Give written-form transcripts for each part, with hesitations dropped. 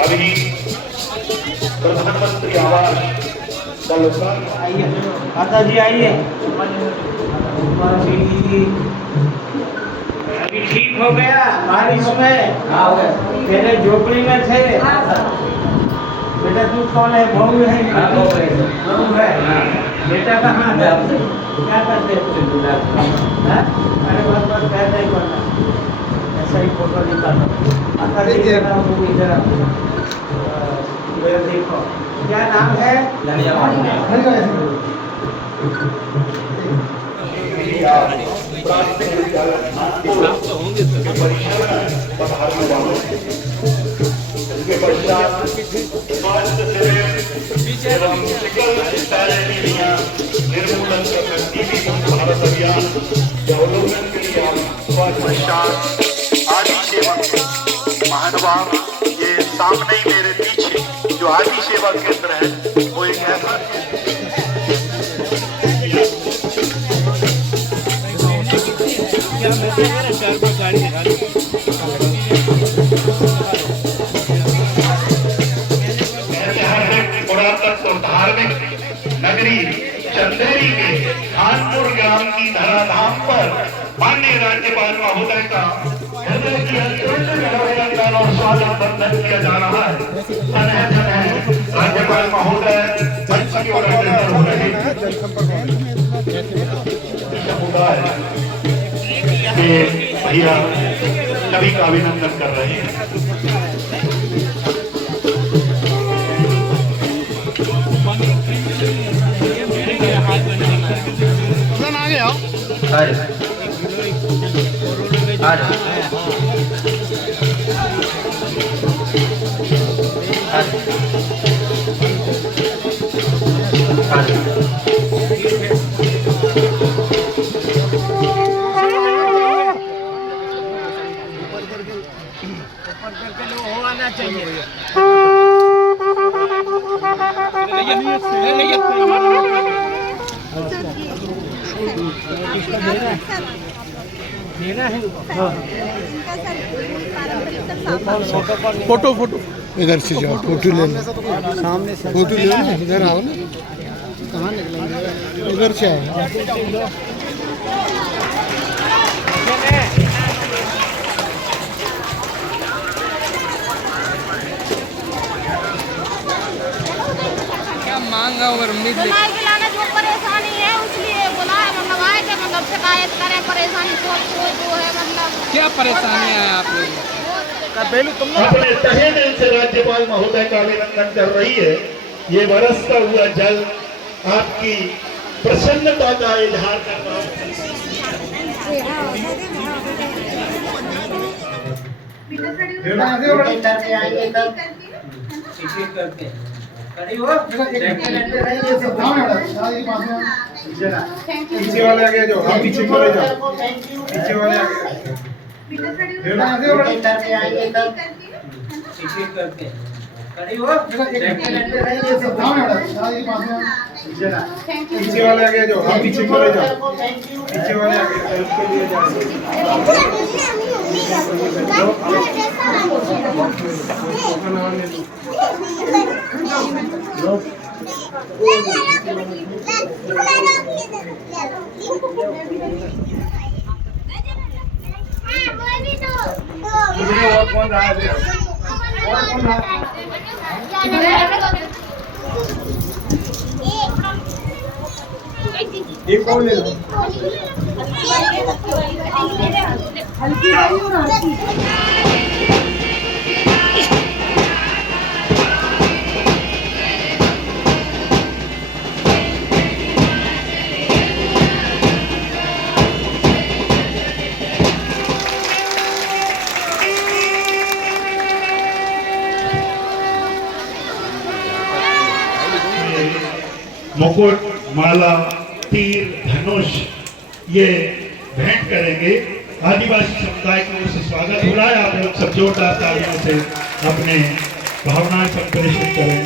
अभी प्रधानमंत्री आवास का लोकार्पण। आइए माता जी आइए। अभी ठीक हो गया बारिश में? पहले झोपड़ी में थे। बेटा तू कौन है? बहू है? बहू है। बेटा कहाँ है? क्या करते हैं? अरे बस बस पैर नहीं पड़ना, ऐसा ही फोटो निकालो। माता जी इधर देखो। क्या नाम है? प्राथमिक विद्यालय के परिसर में पधारने वालों इसके पश्चात स्वास्थ्य शिविर एवं पैरामीडिया निर्मूलन तथा टीबी भारत अभियान के अवलोकन के लिए पश्चात आदि सेवा महानुभाव। ये सामने ही मेरे पीछे जो आदि सेवा केंद्र है वो एक ऐसा पुरातत्व धार्मिक नगरी चंदेरी के खानपुर ग्राम की धराधाम पर माननीय राज्यपाल महोदय का हृदय की अभिनंदन और स्वागत बंधन किया जा रहा है। राज्यपाल महोदय मंच की ओर अग्रसर हो रहे समुदाय के भैया सभी का अभिनंदन कर रहे हैं। आगे आओ। फोटो फोटो इधर से जाओ, फोटो लेना सामने से, फोटो लेना इधर आओ ना। कहाँ निकलेंगे? इधर से आओ। क्या मांगा और उम्मीद जो परेशानी है उसलिए बोला है, मतलब आए थे, मतलब शिकायत करें परेशानी कोई जो है, मतलब क्या परेशानी है आप अपने तहे दिल से राज्यपाल महोदय का अभिनंदन कर रही है। ये बरसता हुआ जल आपकी प्रसन्नता का इजहार कर रहा है। पीछे वाले आगे जाओ, आप पीछे चले जाओ, पीछे वाले आगे पीछे वाले आगे जाओ, आप पीछे चले जाओ, पीछे वाले आगे हेल्प के लिए जा और कौन रहा है? और कौन रहा है? एक कौन ले लो? हल्की मुकुट, माला, तीर, धनुष ये भेंट करेंगे। आदिवासी समुदाय की ओर से स्वागत हो रहा है। आप लोग सब जोरदार तालियों से अपने भावनाएं संप्रेषित करें।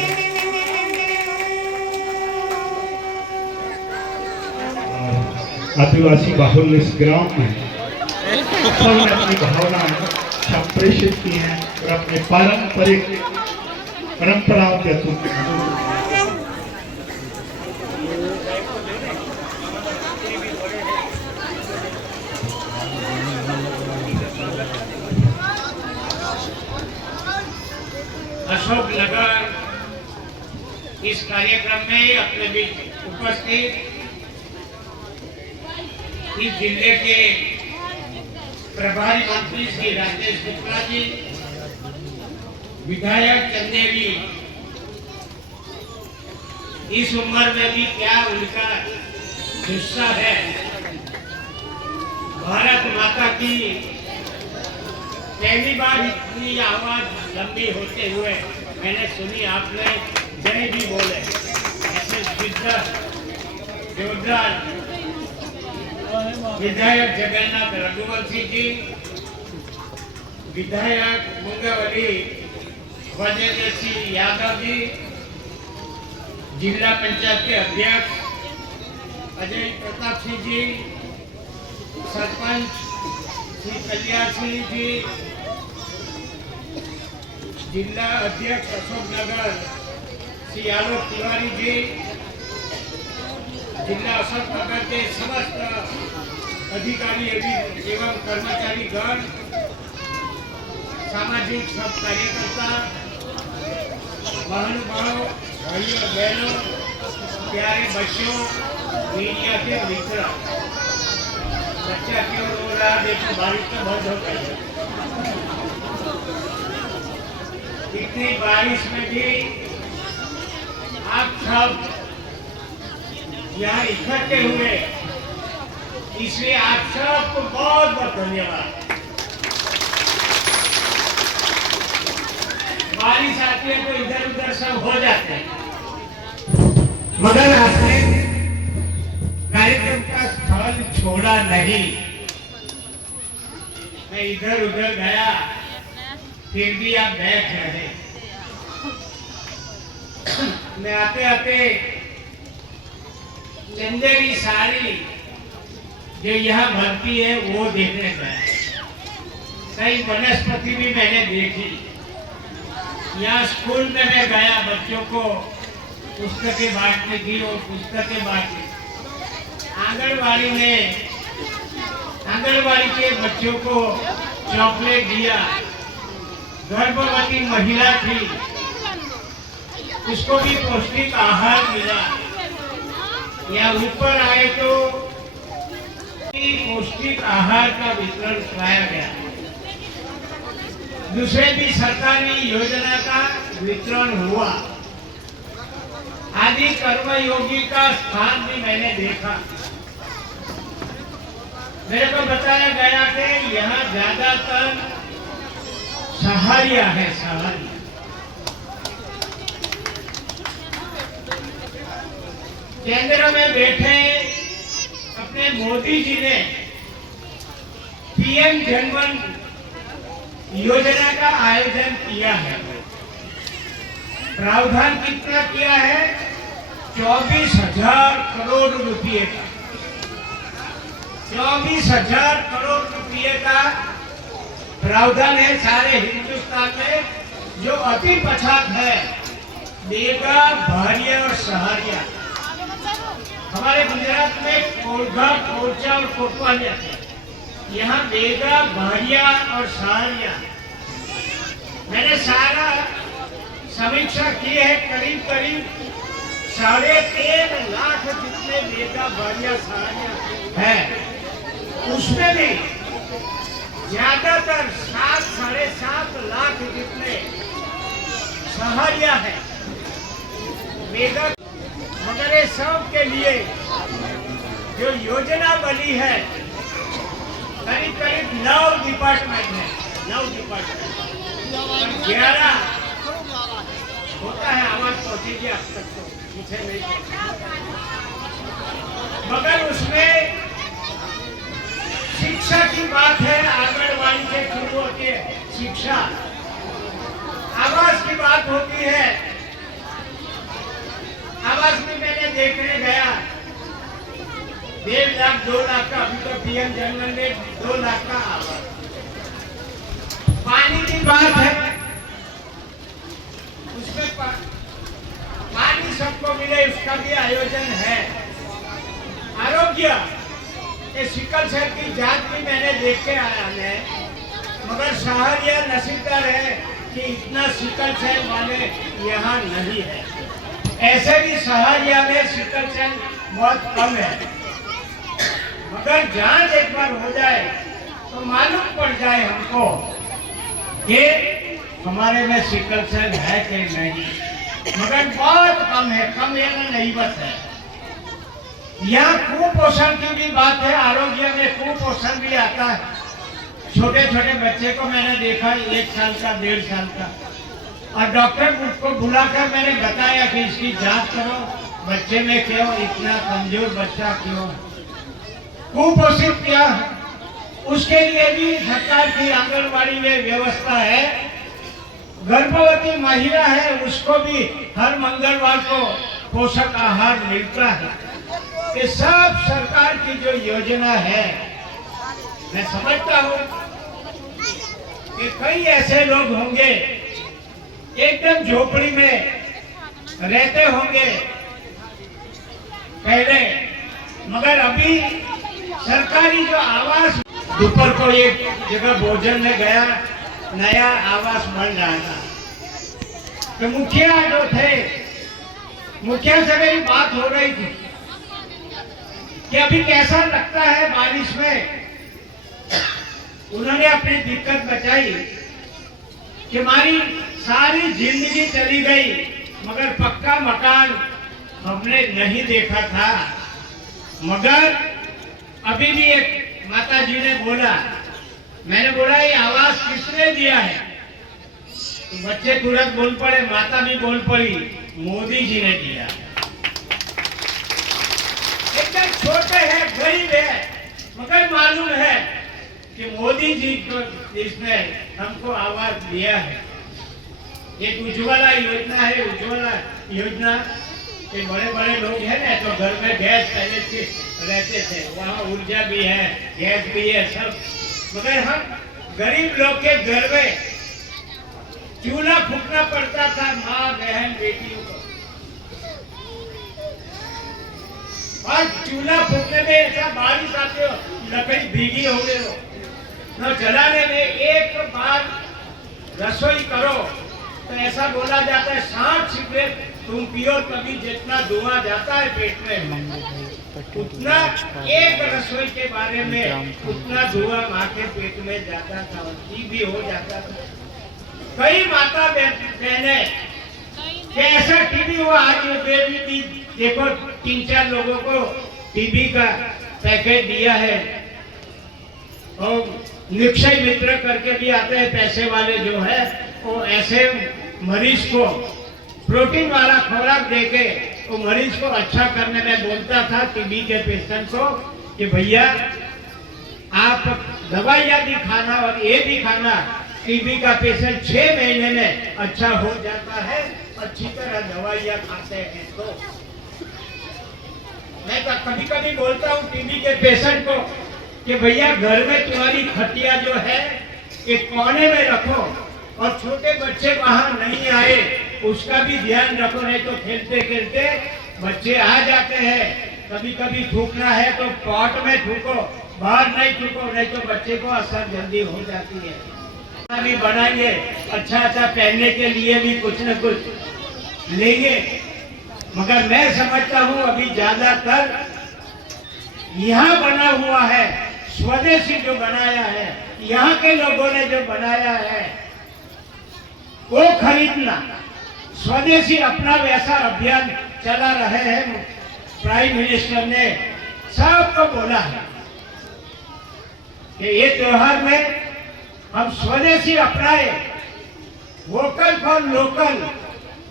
आदिवासी बाहुल्य इस ग्राम में सबने अपनी भावना संप्रेषित की है और अपने पारंपरिक परंपराओं के अतुट अशोक नगर इस कार्यक्रम में अपने बीच उपस्थित इस जिले के प्रभारी मंत्री श्री राजेश शुक्ला जी, विधायक चंदेरी, इस उम्र में भी क्या उनका हिस्सा है। भारत माता की पहली बार इतनी आवाज लंबी होते हुए मैंने सुनी, आपने जय भी बोले। ऐसे जोरदार विधायक जगन्नाथ रघुवंशी जी, विधायक मुंगावली वजेंद्र सिंह यादव जी, जिला पंचायत के अध्यक्ष अजय प्रताप सिंह जी, सरपंच श्री कल्याण सिंह जी, जिला अध्यक्ष अशोक नगर श्री आलोक तिवारी जी, जिला अशोक नगर के समस्त अधिकारी एवं कर्मचारी गण, सामाजिक सब कार्यकर्ता, महानुभाव, भाइयों बहनों, प्यारे बच्चों, मीडिया के मित्र, बच्चा क्यों रो रहा, देखो बारिश तो बहुत हो गई। इतनी बारिश में भी आप सब यहाँ इकट्ठे हुए, इसलिए आप सबको बहुत बहुत धन्यवाद। बारिश आती है तो इधर उधर सब हो जाते हैं, मगर आपने कार्यक्रम का स्थल छोड़ा नहीं। मैं इधर उधर गया, फिर भी आप बैठ रहे। मैं आते आते चंदेरी साड़ी जो यहाँ बनती है वो देखने गया। कई वनस्पति भी मैंने देखी। यहाँ स्कूल में मैं गया, बच्चों को पुस्तकें बांटने की और पुस्तकें बांटी। आंगनबाड़ी में आंगनबाड़ी के बच्चों को चॉकलेट दिया। गर्भवती महिला थी, उसको भी पौष्टिक आहार मिला। या ऊपर आए तो पौष्टिक आहार का वितरण कराया गया। दूसरे भी सरकारी योजना का वितरण हुआ। आदि कर्मयोगी का स्थान भी मैंने देखा। मेरे को बताया गया कि यहाँ ज्यादातर सहारिया है। सहारिया केंद्र में बैठे अपने मोदी जी ने पीएम जनधन योजना का आयोजन किया है। प्रावधान कितना किया है? 24,000 करोड़ रुपए का। 24,000 करोड़ रुपए का प्रावधान है सारे हिंदुस्तान में। जो अति पछात है, बेगा, भारिया और सहारिया। हमारे गुजरात में कोरघा, कोरचा और कोटवा जाते हैं। यहाँ बेगा, भारिया और सहारिया। मैंने सारा समीक्षा की है। करीब करीब 3.5 लाख जितने बेगा, भारिया, सहारिया है। उसमें भी ज्यादातर 7-7.5 लाख जितने सहारिया है। बेगा मगर ये सब के लिए जो योजना बनी है, करीब करीब 9 डिपार्टमेंट है। 9 डिपार्टमेंट 11 होता है। आवाज पहुंचेगी अब तक तो पीछे नहीं मगर उसमें शिक्षा की बात है। आंगनबाड़ी से शुरू होती है शिक्षा। आवास की बात होती है। आवास में मैंने देखने गया 1.5 लाख 2 लाख का। अभी तो पीएम जनधन ने 2 लाख का आवास। पानी की बात है, उसमें सिकल सेल की जांच भी मैंने देख के आया है, मगर शहर यह नसीबदार है कि इतना सिकल सेल वाले यहाँ नहीं है। ऐसे भी शहरिया में सिकल सेल बहुत कम है, मगर जांच एक बार हो जाए तो मालूम पड़ जाए हमको कि हमारे में सिकल सेल है कि नहीं, मगर बहुत कम है, कम या नहीं बस है। यहाँ कुपोषण की भी बात है, आरोग्य में कुपोषण भी आता है। छोटे छोटे बच्चे को मैंने देखा 1 साल का 1.5 साल का, और डॉक्टर को बुलाकर मैंने बताया कि इसकी जांच करो, बच्चे में क्यों इतना कमजोर बच्चा क्यों कुपोषित किया। उसके लिए भी सरकार की आंगनबाड़ी में व्यवस्था है। गर्भवती महिला है उसको भी हर मंगलवार को पोषक आहार मिलता है। ये सब सरकार की जो योजना है, मैं समझता हूँ कि कई ऐसे लोग होंगे एकदम झोपड़ी में रहते होंगे पहले, मगर अभी सरकारी जो आवास, दोपहर को एक जगह भोजन में गया, नया आवास बन रहा था, तो मुखिया जो थे, मुखिया से मेरी बात हो रही थी कि अभी कैसा लगता है बारिश में। उन्होंने अपनी दिक्कत बताई कि हमारी सारी जिंदगी चली गई, मगर पक्का मकान हमने नहीं देखा था। मगर अभी भी एक माता जी ने बोला, मैंने बोला ये आवास किसने दिया है, तो बच्चे तुरंत बोल पड़े, माता भी बोल पड़ी, मोदी जी ने दिया। एकदम छोटे हैं, गरीब है, मगर मालूम है कि मोदी जी को इसमें हमको आवाज दिया है। एक उज्ज्वला योजना है, उज्ज्वला योजना के बड़े बड़े लोग हैं ना, तो घर में गैस पहले से रहते थे, वहाँ ऊर्जा भी है, गैस भी है सब, मगर हम गरीब लोग के घर में चूल्हा फूकना पड़ता था, माँ बहन बेटियों को। और चूल्हा फूकने में ऐसा बारिश आती हो, लकड़ी भीगी हो गई हो, न जलाने में एक बार रसोई करो तो ऐसा बोला जाता है 60 सिगरेट तुम पियो तभी जितना धुआं जाता है पेट में, उतना एक रसोई के बारे में उतना धुआं माँ के पेट में जाता था, भी हो जाता था। कई माता बहने ऐसा टीबी हुआ, आज ये बेबी भी देखो 3-4 लोगों को टीबी का पैकेट दिया है, और निक्षय मित्र करके भी आते हैं पैसे वाले जो है, वो ऐसे मरीज को प्रोटीन वाला खुराक देके वो मरीज को अच्छा करने में बोलता था टीबी के पेशेंट को कि भैया आप दवाइयाँ भी खाना और ये भी खाना, टीबी का पेशेंट 6 महीने में अच्छा हो जाता है, अच्छी तरह दवाइयाँ खाते हैं। तो मैं कभी कभी बोलता हूँ टीबी के पेशेंट को कि भैया घर में तुम्हारी खटिया जो है एक कोने में रखो, और छोटे बच्चे वहां नहीं आए उसका भी ध्यान रखो, नहीं तो खेलते खेलते बच्चे आ जाते हैं। कभी कभी थूकना है तो पॉट में थूको, बाहर नहीं थूको, नहीं तो बच्चे को असर जल्दी हो जाती है। भी बनाएंगे, अच्छा अच्छा पहनने के लिए भी कुछ न कुछ लेंगे, मगर मैं समझता हूँ अभी ज्यादातर यहाँ बना हुआ है, स्वदेशी जो बनाया है, यहाँ के लोगों ने जो बनाया है वो खरीदना। स्वदेशी अपना वैसा अभियान चला रहे हैं, प्राइम मिनिस्टर ने सबको बोला है कि ये त्योहार में हम स्वदेशी अपनाए, वोकल फॉर लोकल।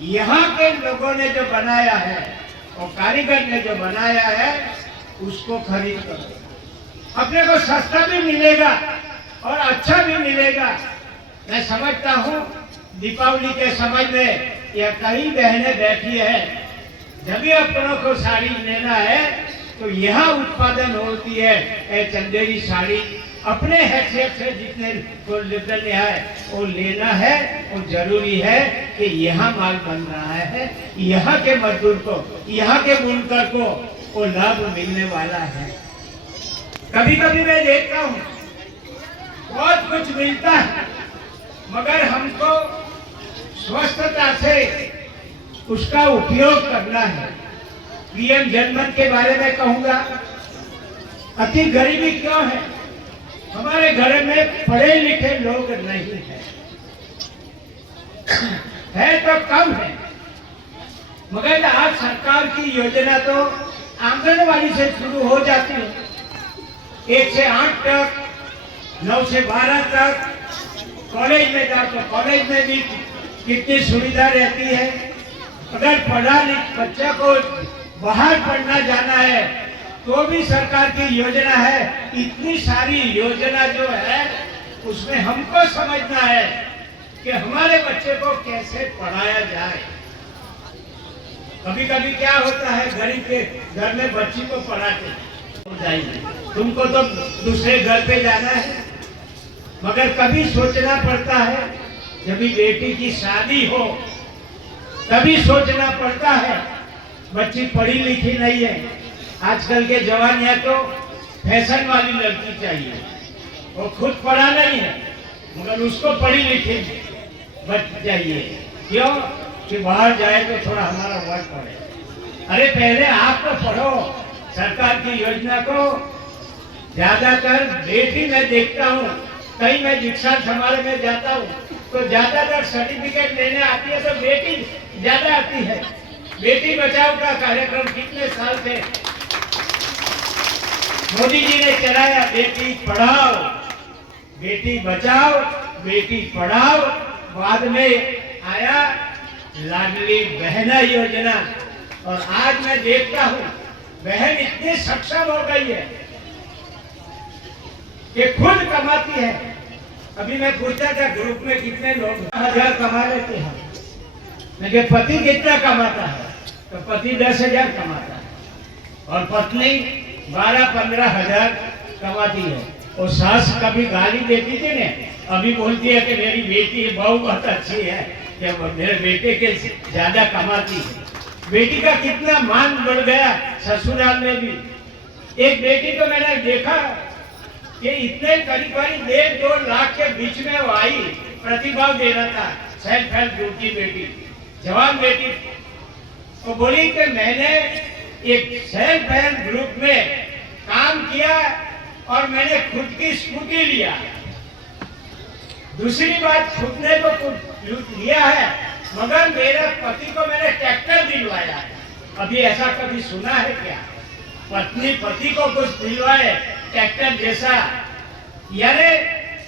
यहाँ के लोगों ने जो बनाया है और कारीगर ने जो बनाया है उसको खरीद करो, अपने को सस्ता भी मिलेगा और अच्छा भी मिलेगा। मैं समझता हूँ दीपावली के समय में या कई बहनें बैठी है, जब भी अपनों को साड़ी लेना है तो यहाँ उत्पादन होती है चंदेरी साड़ी, अपने हैसियत से जितने को लेना है वो लेना है। और जरूरी है कि यहाँ माल बन रहा है, यहाँ के मजदूर को, यहाँ के बुनकर को वो लाभ मिलने वाला है। कभी कभी मैं देखता हूँ बहुत कुछ मिलता है, मगर हमको स्वस्थता से उसका उपयोग करना है। पीएम जनमन के बारे में कहूंगा, अति गरीबी क्यों है? हमारे घर में पढ़े लिखे लोग नहीं है तो कम है, मगर आज सरकार की योजना तो आंगनवाड़ी से शुरू हो जाती है, 1 से 8 तक, 9 से 12 तक। कॉलेज में जाओ तो कॉलेज में भी कितनी सुविधा रहती है। अगर पढ़ा लिखा बच्चा को बाहर पढ़ना जाना है तो भी सरकार की योजना है। इतनी सारी योजना जो है उसमें हमको समझना है कि हमारे बच्चे को कैसे पढ़ाया जाए। कभी कभी क्या होता है, गरीब के घर में बच्ची को पढ़ाते जाइए, तुमको तो दूसरे घर पे जाना है, मगर कभी सोचना पड़ता है जब भी बेटी की शादी हो तभी सोचना पड़ता है। बच्ची पढ़ी लिखी नहीं है, आजकल के जवानियां तो फैशन वाली लड़की चाहिए, वो खुद पढ़ा नहीं है मगर उसको पढ़ी लिखी बच्ची चाहिए। क्यों? कि बाहर जाए तो थोड़ा हमारा वर्क पड़े। अरे पहले आप तो पढ़ो। सरकार की योजना को ज्यादातर बेटी में देखता हूँ, कहीं मैं दीक्षा समारोह में जाता हूँ तो ज्यादातर सर्टिफिकेट लेने आती है तो बेटी ज्यादा आती है। बेटी बचाओ का कार्यक्रम कितने साल से मोदी जी ने चलाया, बेटी पढ़ाओ बेटी बचाओ बेटी पढ़ाओ। बाद में आया लाडली बहना योजना, और आज मैं देखता हूँ बहन इतनी सक्षम हो गई है कि खुद कमाती है। अभी मैं पूछता था ग्रुप में कितने लोग 1000 कमा लेते हैं, लेकिन पति कितना कमाता है? तो पति 10,000 कमाता है और पत्नी 12-15 हजार कमाती है। और सास कभी गाली देती थी ने, अभी बोलती है कि मेरी बेटी बहू बहुत अच्छी है, कि मेरे बेटे के ज्यादा कमाती है। बेटी का कितना मान बढ़ गया ससुराल में भी। एक बेटी को मैंने देखा कि इतने करीब 1.5-2 लाख के बीच में वो आई, प्रतिभाव दे रहा था, सेल्फ हेल्प ग्रुप की बेटी, जवान बेटी। वो बोली कि मैंने एक सेल्फ हेल्प ग्रुप में काम किया और मैंने खुद की स्कूटी लिया। दूसरी बात, खुद ने तो कुछ लिया है मगर मेरे पति को मैंने ट्रैक्टर दिलवाया है। अभी ऐसा कभी सुना है क्या? पत्नी पति को कुछ दिलवाए ट्रैक्टर जैसा। यानी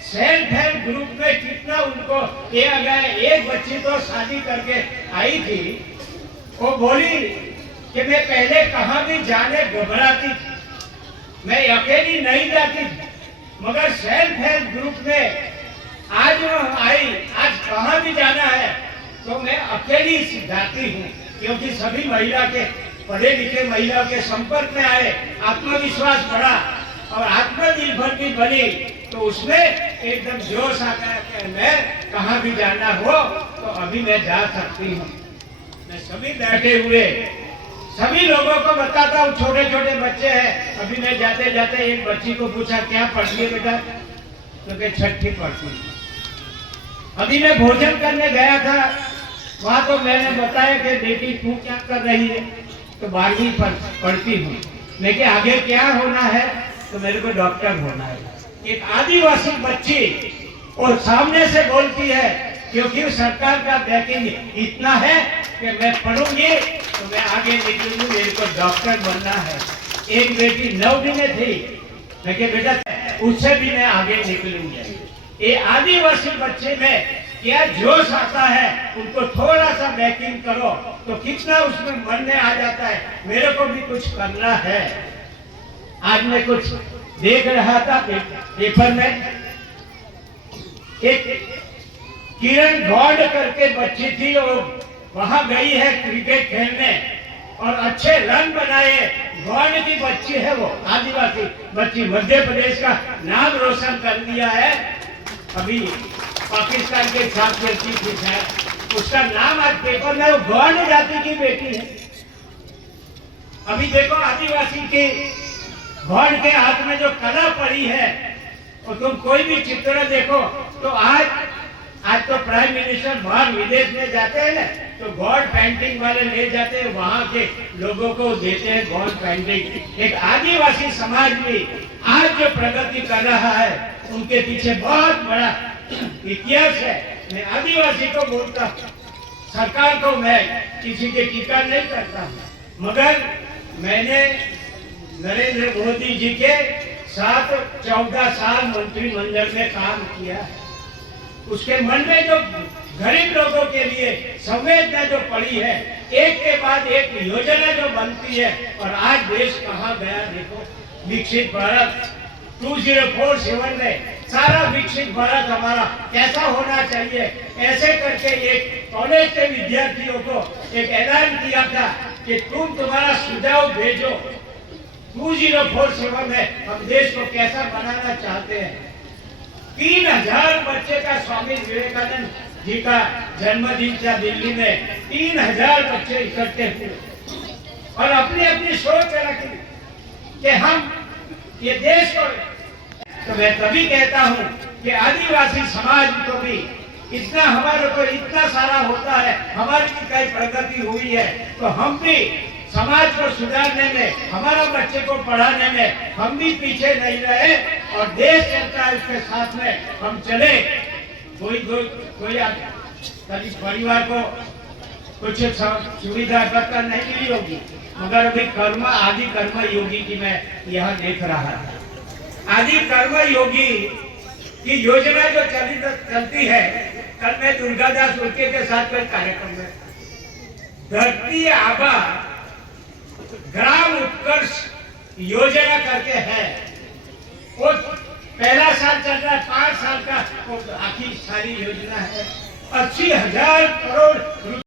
सेल्फ हेल्प ग्रुप में कितना उनको किया गया। एक बच्ची तो शादी करके आई थी, वो बोली कि मैं पहले कहाँ भी जाने घबराती थी, मैं अकेली नहीं जाती, मगर सेल्फ हेल्प ग्रुप में आज वो आई, आज कहाँ भी जाना है तो मैं अकेली जाती हूँ, क्योंकि सभी महिला के पढ़े लिखे महिलाओं के संपर्क में आए, आत्मविश्वास बढ़ा और आत्मनिर्भर भी बनी। तो उसमें एकदम जोश आ गया कि मैं कहाँ भी जाना हो तो अभी मैं जा सकती हूँ। मैं सभी बैठे हुए सभी लोगों को बताता हूँ, छोटे छोटे बच्चे हैं। अभी मैं जाते जाते एक बच्ची को पूछा क्या पढ़ती है बेटा, तो क्या 6ठी पढ़ती है। अभी मैं भोजन करने गया था, वहां तो मैंने बताया कि बेटी तू क्या कर रही है, तो 12वीं पढ़ती हूँ, लेकिन आगे क्या होना है, तो मेरे को डॉक्टर होना है। एक आदिवासी बच्ची और सामने से बोलती है, क्योंकि सरकार का बैकिंग इतना है कि मैं पढ़ूंगी तो मैं आगे निकलूंगी, मेरे को डॉक्टर बनना है। एक बेटी 9वीं में थी, लेकिन बेटा उससे भी मैं आगे निकलूंगी। ये आदिवासी बच्चे में क्या जोश आता है, उनको थोड़ा सा बैकिंग करो तो कितना उसमें मन में आ जाता है, मेरे को भी कुछ करना है। आज मैं कुछ देख रहा था पेपर में, एक किरण गौड़ करके बच्ची थी और वहां गई है क्रिकेट खेलने और अच्छे रन बनाए। गौड़ की बच्ची है वो, आदिवासी बच्ची, मध्य प्रदेश का नाम रोशन कर दिया है। अभी पाकिस्तान के साथ खेलती थी शायद, उसका नाम आज पेपर में, वो गौड़ जाति की बेटी है। अभी देखो आदिवासी की गॉड के हाथ में जो कला पड़ी है, और तुम कोई भी चित्र देखो तो आज तो प्राइम मिनिस्टर बाहर विदेश में जाते हैं ना, तो गॉड पेंटिंग वाले ले जाते हैं, वहां के लोगों को देते हैं गॉड पेंटिंग। एक आदिवासी समाज भी आज जो प्रगति कर रहा है, उनके पीछे बहुत बड़ा इतिहास है। मैं आदिवासी को बोलता, सरकार को मैं किसी के टीका नहीं करता, मगर मैंने नरेंद्र मोदी जी के साथ 14 साल मंत्रिमंडल में काम किया है। उसके मन में जो गरीब लोगों के लिए संवेदना जो पड़ी है, एक के बाद एक योजना जो बनती है, और आज देश कहाँ गया देखो। विकसित भारत 2047 में सारा विकसित भारत हमारा कैसा होना चाहिए, ऐसे करके एक कॉलेज के विद्यार्थियों को एक ऐलान किया था कि तुम्हारा सुझाव भेजो, 2047 में हम देश को कैसा बनाना चाहते हैं। 3000 बच्चे का स्वामी विवेकानंद जी का जन्मदिन था दिल्ली में, 3000 बच्चे इकट्ठे हुए और अपनी अपनी सोच रखी कि हम ये देश को, तो मैं तभी कहता हूँ कि आदिवासी समाज को भी इतना, हमारे को इतना सारा होता है, हमारी भी कई प्रगति हुई है, तो हम भी समाज को सुधारने में, हमारा बच्चे को पढ़ाने में हम भी पीछे नहीं रहे, और देश चलता है उसके साथ में हम चले। कोई परिवार को कुछ सुविधा पता नहीं मिली होगी, मगर अभी आदि कर्म योगी की मैं यहाँ देख रहा था। आदि कर्म योगी की योजना जो चलती है, कल मैं दुर्गादास उल्के के साथ कोई कार्यक्रम में, धरती आबा ग्राम उत्कर्ष योजना करके है, वो पहला साल चल रहा है, 5 साल का आखिर सारी योजना है, 80,000 करोड़